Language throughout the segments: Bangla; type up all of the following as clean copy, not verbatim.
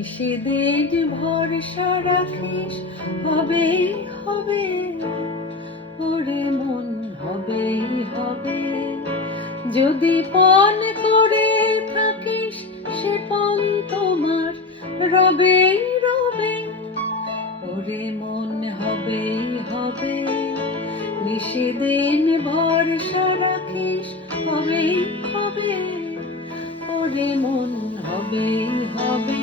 নিষেধের ভরসা রাখিস, হবেই হবে, ওরে মন হবেই হবে। যদি পণ করে থাকিস সে পণ তোমার রবেই রবে, ওরে মন হবেই হবে। নিষেধের ভরসা রাখিস, হবেই হবে, ওরে মন হবেই হবে।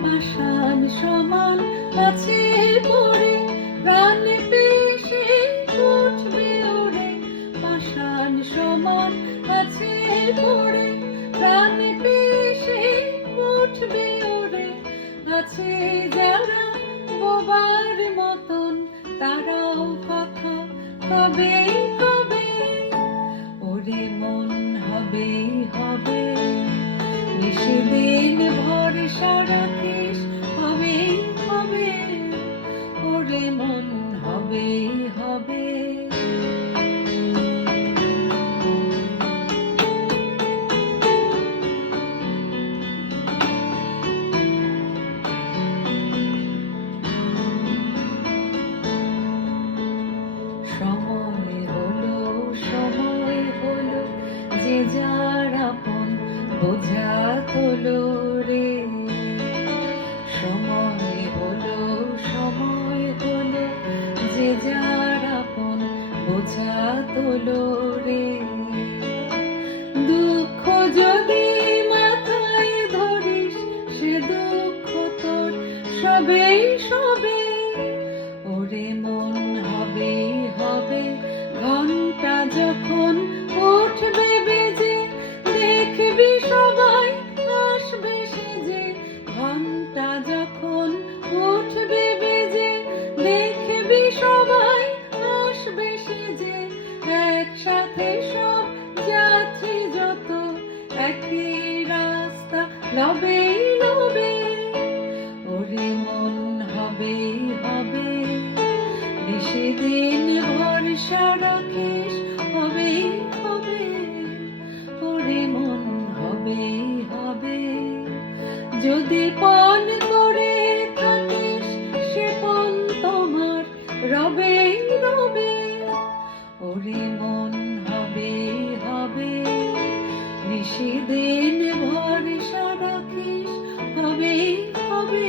পাষাণ সমান আছে পড়ে প্রাণ পেশে উঠবে ওরে, পাষাণ সমান আছে পড়ে প্রাণ পেশে উঠবে ওরে। আছে যারা বোবার মতন, তারাও কথা কবে কবে, ওরে মন হবেই হবে। নিষেধের ভরসা রাখিস, হবেই হবে, ওরে মন হবেই হবে। সময় হলো, সময় হলো, যে যার আপন বোঝা তোলো রে। সময় হলো, সময় হলো, যে যার আপন বোঝা তোলো রে। দুঃখ যদি মাথায় ধরিস, সে দুঃখ তোর সবেই সবে, ওরে মন হবেই হবে। ঘন্টা যখন উঠবে বেজে, দেখবি সবাই আসবে সেজে। ঘন্টা যখন উঠবে বেজে, দেখবি সবাই আসবে সেজে। একসাথে সব যাত্রী যত, একই রাস্তা লবেই লবে, ওরে মন হবেই হবে। নিষেধের ভরসা রাখিস, হবেই হবে, ওরে মন হবেই হবে। যদি পণ করে থাকিস সে পণ তোমার রবেই রবে, ওরে মন হবেই হবে। নিষেধের ভরসা রাখিস, হবেই হবে।